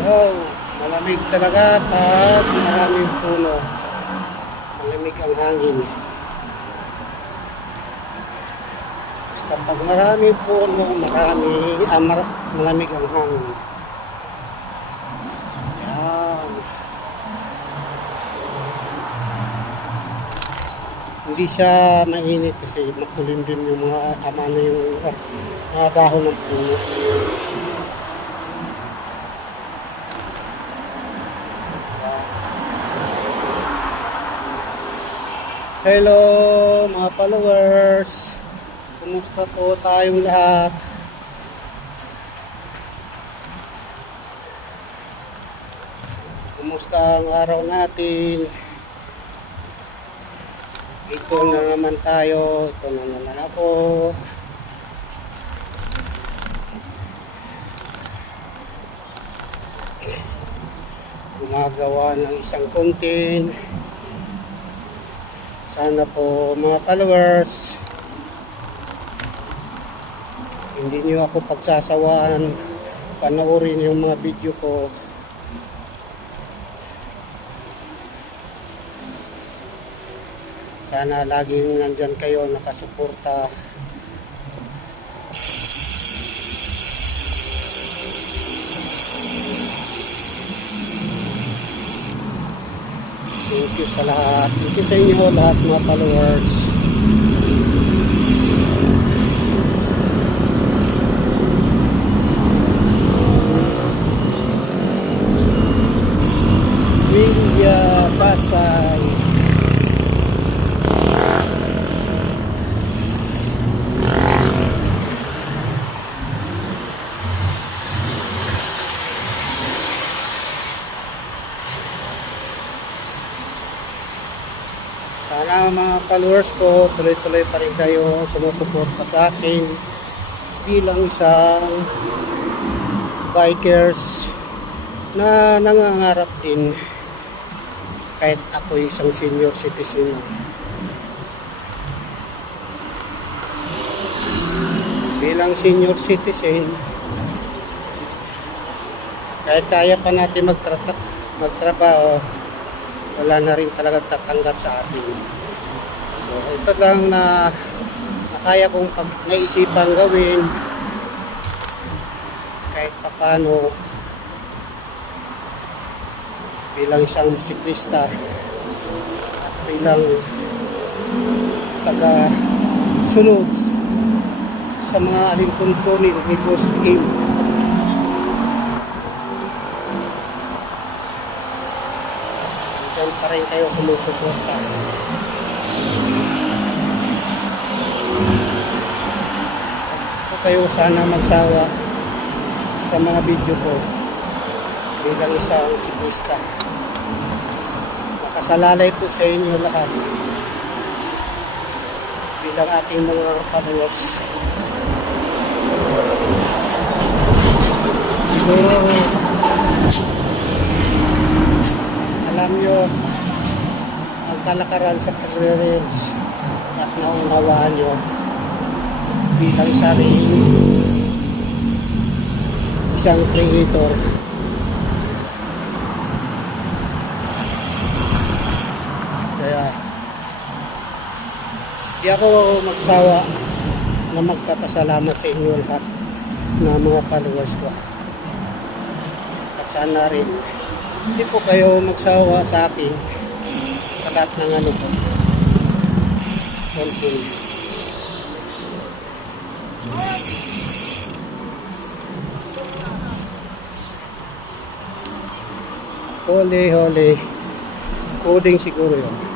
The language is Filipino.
Wow, malamig talaga pag maraming puno. Malamig ang hangin. Basta pag maraming puno, malamig ang hangin. Yan. Hindi siya mainit kasi makulim din yung mga mga dahon ng puno. Hello mga followers, kumusta po tayong lahat? Kumusta ang araw natin? Ito na naman tayo, ito na naman ako. Gumagawa ng isang content. Sana po mga followers, hindi niyo ako pagsasawaan panoorin yung mga video ko. Sana laging nandyan kayo nakasuporta. Thank you sa lahat. Thank you sa inyo lahat mga followers. Villa Pasay. Sana mga followers ko, tuloy-tuloy pa rin kayo sumusuporta sa akin bilang isang bikers na nangangarap din kahit ako isang senior citizen. Bilang senior citizen, kahit kaya pa natin magtrabaho, wala na rin talaga tatanggap sa atin. So ito lang na kaya kong naisipang gawin kahit papano bilang isang siklista at bilang taga sunod sa mga alintuntunin ni Boss Kim. Diyan pa rin kayo sumusuporta. Huwag kayo sana magsawa sa mga video ko bilang isang siklista. Nakasalalay po sa inyo lahat bilang ating mga followers. Siguro alam nyo ang kalakaran sa pagre-reels at naunawaan nyo bilang isang creator. Kaya di ako magsawa na magpapasalamat sa inyo lahat na mga followers ko. At sana rin hindi po kayo magsawa sa akin sa lahat ng ano po. Content. Holi. Coding siguro yun.